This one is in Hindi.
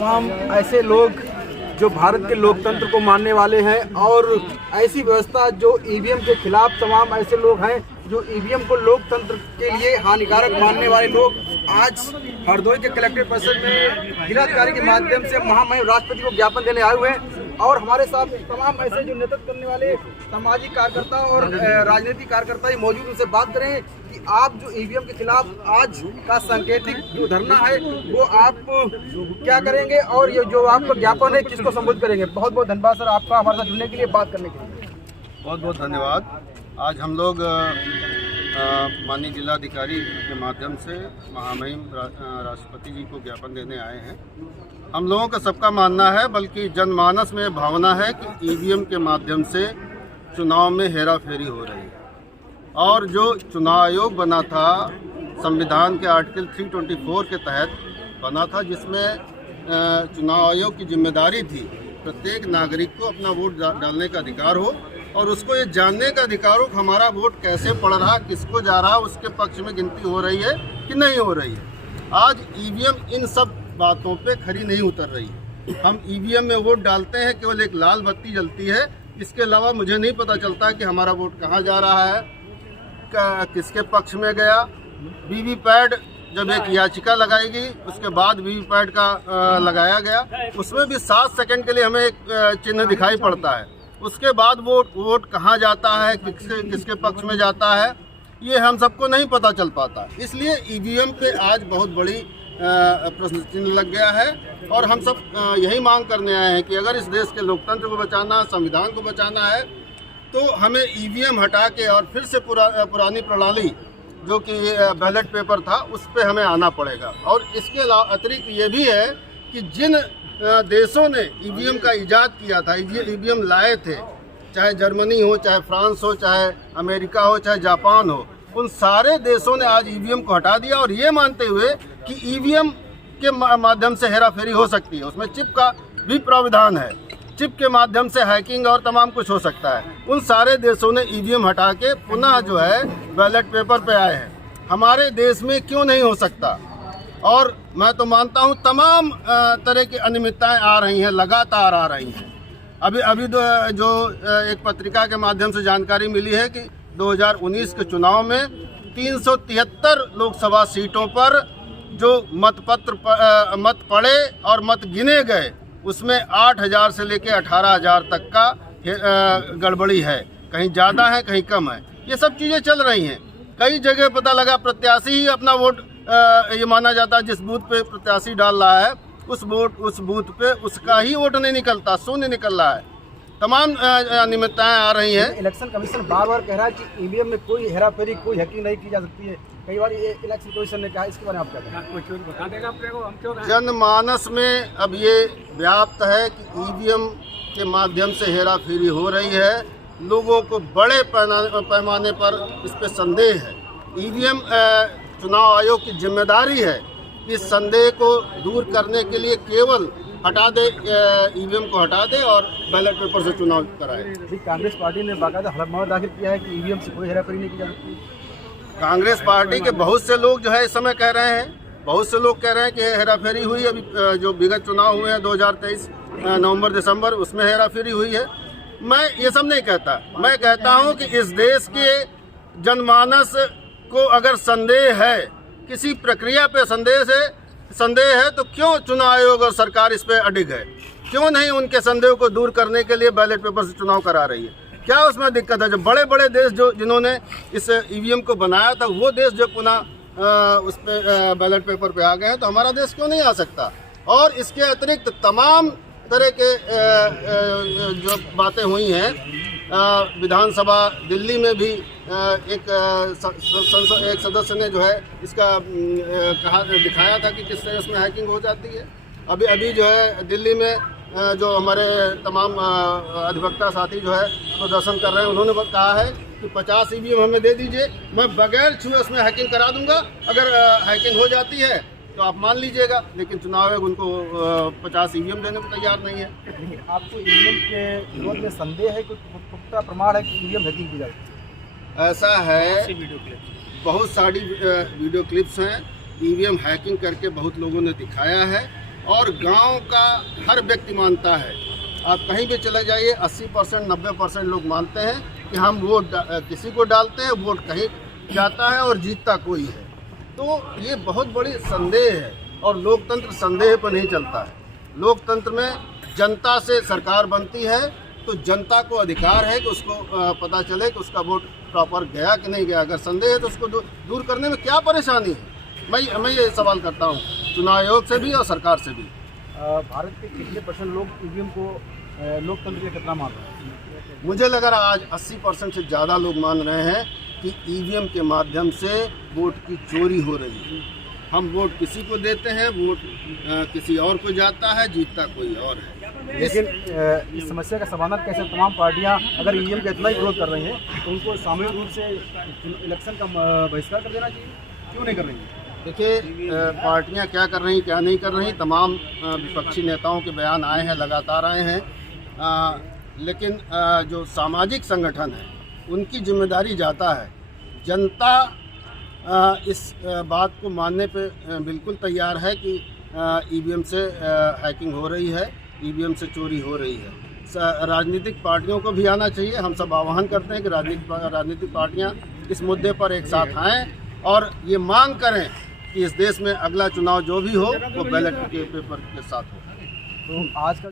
तमाम ऐसे लोग जो भारत के लोकतंत्र को मानने वाले हैं और ऐसी व्यवस्था जो ईवीएम के खिलाफ तमाम ऐसे लोग हैं जो ईवीएम को लोकतंत्र के लिए हानिकारक मानने वाले लोग आज हरदोई के कलेक्ट्रेट परिसर में जिलाधिकारी के माध्यम से महामहिम राष्ट्रपति को ज्ञापन देने आए हुए हैं। और हमारे साथ तमाम ऐसे जो नेतृत्व करने वाले सामाजिक कार्यकर्ता और राजनीतिक कार्यकर्ता ही मौजूद, उनसे बात करें कि आप जो ईवीएम के खिलाफ आज का सांकेतिक जो धरना है वो आप क्या करेंगे और ये जो आपका ज्ञापन है किसको संबोधित करेंगे। बहुत बहुत धन्यवाद सर आपका हमारे साथ जुड़ने के लिए, बात करने के लिए। बहुत बहुत धन्यवाद। आज हम लोग माननीय जिलाधिकारी के माध्यम से महामहिम राष्ट्रपति जी को ज्ञापन देने आए हैं। हम लोगों का सबका मानना है, बल्कि जनमानस में भावना है कि ईवीएम के माध्यम से चुनाव में हेराफेरी हो रही है। और जो चुनाव आयोग बना था संविधान के आर्टिकल 324 के तहत बना था, जिसमें चुनाव आयोग की जिम्मेदारी थी प्रत्येक नागरिक को अपना वोट डालने का अधिकार हो और उसको ये जानने का अधिकार हो कि हमारा वोट कैसे पड़ रहा, किसको जा रहा, उसके पक्ष में गिनती हो रही है कि नहीं हो रही है। आज ईवीएम इन सब बातों पे खरी नहीं उतर रही है। हम ईवीएम में वोट डालते हैं, केवल एक लाल बत्ती जलती है, इसके अलावा मुझे नहीं पता चलता कि हमारा वोट कहाँ जा रहा है, किसके पक्ष में गया। वीवीपैट जब एक याचिका लगाई गई उसके बाद वीवीपैट का लगाया गया, उसमें भी 7 सेकंड के लिए हमें एक चिन्ह दिखाई पड़ता है। उसके बाद वोट कहाँ जाता है, किसके पक्ष में जाता है, ये हम सबको नहीं पता चल पाता। इसलिए ईवीएम पे आज बहुत बड़ी प्रश्न चिन्ह लग गया है और हम सब यही मांग करने आए हैं कि अगर इस देश के लोकतंत्र को बचाना, संविधान को बचाना है, तो हमें ईवीएम हटा के और फिर से पुरानी प्रणाली जो कि बैलेट पेपर था उस पे हमें आना पड़ेगा। और इसके अतिरिक्त ये भी है कि जिन देशों ने ईवीएम का इजाद किया था, ईवीएम लाए थे, चाहे जर्मनी हो, चाहे फ्रांस हो, चाहे अमेरिका हो, चाहे जापान हो, उन सारे देशों ने आज ईवीएम को हटा दिया और ये मानते हुए कि ईवीएम के माध्यम से हेराफेरी हो सकती है। उसमें चिप का भी प्रावधान है, चिप के माध्यम से हैकिंग और तमाम कुछ हो सकता है। उन सारे देशों ने ईवीएम हटा के पुनः जो है बैलेट पेपर पे आए हैं। हमारे देश में क्यों नहीं हो सकता? और मैं तो मानता हूँ तमाम तरह की अनियमितताएं आ रही हैं, लगातार आ रही हैं। अभी जो एक पत्रिका के माध्यम से जानकारी मिली है कि 2019 के चुनाव में 373 लोकसभा सीटों पर जो मत पड़े और मत गिने गए, उसमें 8,000 से लेकर 18,000 तक का गड़बड़ी है, कहीं ज़्यादा है कहीं कम है। ये सब चीज़ें चल रही हैं। कई जगह पता लगा प्रत्याशी ही अपना वोट ये माना जाता है, जिस बूथ पे प्रत्याशी डाल रहा है उस बूथ पे उसका ही वोट नहीं निकलता, शून्य निकल रहा है। तमाम अनियमितताएं आ रही हैं। इलेक्शन कमीशन बार बार कह रहा है कि ईवीएम में कोई हेराफेरी, कोई हैकिंग नहीं की जा सकती है। कई बार ये इलेक्शन कमीशन ने कहा, इसके बारे में आप क्या कहेंगे? जनमानस में अब ये व्याप्त है कि ईवीएम के माध्यम से हेराफेरी हो रही है। लोगों को बड़े पैमाने पर इस पे संदेह है। ईवीएम चुनाव आयोग की जिम्मेदारी है इस संदेह को दूर करने के लिए केवल हटा दे, ईवीएम को हटा दे और बैलेट पेपर से चुनाव कराए। कांग्रेस पार्टी ने बाकायदा हलफनामा दाखिल किया है कि ईवीएम से कोई हेराफेरी नहीं की जा सकती। कांग्रेस पार्टी के बहुत से लोग जो है इस समय कह रहे हैं, बहुत से लोग कह रहे हैं कि हेराफेरी हुई। अभी जो विगत चुनाव हुए हैं 2023 नवंबर दिसंबर, उसमें हेराफेरी हुई है। मैं ये सब नहीं कहता। मैं कहता हूँ कि इस देश के जनमानस को अगर संदेह है, किसी प्रक्रिया पे संदेह है, तो क्यों चुनाव आयोग और सरकार इस पे अडिग है? क्यों नहीं उनके संदेह को दूर करने के लिए बैलेट पेपर से चुनाव करा रही है? क्या उसमें दिक्कत है? जो बड़े बड़े देश जिन्होंने इस ईवीएम को बनाया था, वो देश जो पुनः उस पे बैलेट पेपर पे आ गए हैं, तो हमारा देश क्यों नहीं आ सकता? और इसके अतिरिक्त तमाम तरह के जो बातें हुई हैं, विधानसभा दिल्ली में भी एक सदस्य ने जो है इसका दिखाया था कि किस तरह इसमें हैकिंग हो जाती है। अभी जो है दिल्ली में जो हमारे तमाम अधिवक्ता साथी जो है प्रदर्शन कर रहे हैं, उन्होंने कहा है कि 50 ईवीएम हमें दे दीजिए, मैं बगैर छुए उसमें हैकिंग करा दूंगा। अगर हैकिंग हो जाती है तो आप मान लीजिएगा, लेकिन चुनाव आयोग उनको 50 ईवीएम देने को तैयार नहीं है। आपको ईवीएम के विरोध में संदेह है, कुछ पुख्ता प्रमाण है कि ईवीएम हैकिंग की जाए? ऐसा है, बहुत सारी वीडियो क्लिप्स हैं। ईवीएम हैकिंग करके बहुत लोगों ने दिखाया है और गांव का हर व्यक्ति मानता है। आप कहीं भी चले जाइए, 80% 90% लोग मानते हैं कि हम वोट किसी को डालते हैं, वोट कहीं जाता है और जीतता कोई है। तो ये बहुत बड़ी संदेह है और लोकतंत्र संदेह पर नहीं चलता है। लोकतंत्र में जनता से सरकार बनती है तो जनता को अधिकार है कि उसको पता चले कि उसका वोट प्रॉपर गया कि नहीं गया। अगर संदेह है तो उसको दूर करने में क्या परेशानी है। मैं ये सवाल करता हूँ चुनाव आयोग से भी और सरकार से भी। भारत के कितने % लोग ईवीएम को लोकतंत्र के खतरा मान रहे हैं? मुझे लग रहा है आज 80% से ज़्यादा लोग मान रहे हैं कि ईवीएम के माध्यम से वोट की चोरी हो रही है। हम वोट किसी को देते हैं, वोट किसी और को जाता है, जीतता कोई और है। लेकिन इस समस्या का समाधान कैसे? तमाम पार्टियां अगर ईवीएम का इतना ही विरोध कर रही हैं तो उनको सामूहिक रूप से इलेक्शन का बहिष्कार कर देना चाहिए। क्यों नहीं कर रही हैं? देखिए, पार्टियां क्या कर रही क्या नहीं कर रही, तमाम विपक्षी नेताओं के बयान आए हैं, लगातार आए हैं। लेकिन जो सामाजिक संगठन है उनकी जिम्मेदारी ज़्यादा है। जनता इस बात को मानने पे बिल्कुल तैयार है कि ईवीएम से हैकिंग हो रही है, ईवीएम से चोरी हो रही है। राजनीतिक पार्टियों को भी आना चाहिए। हम सब आह्वान करते हैं कि राजनीतिक पार्टियां इस मुद्दे पर एक साथ आएँ और ये मांग करें कि इस देश में अगला चुनाव जो भी हो वो बैलेट के पेपर के साथ हो। तो आज का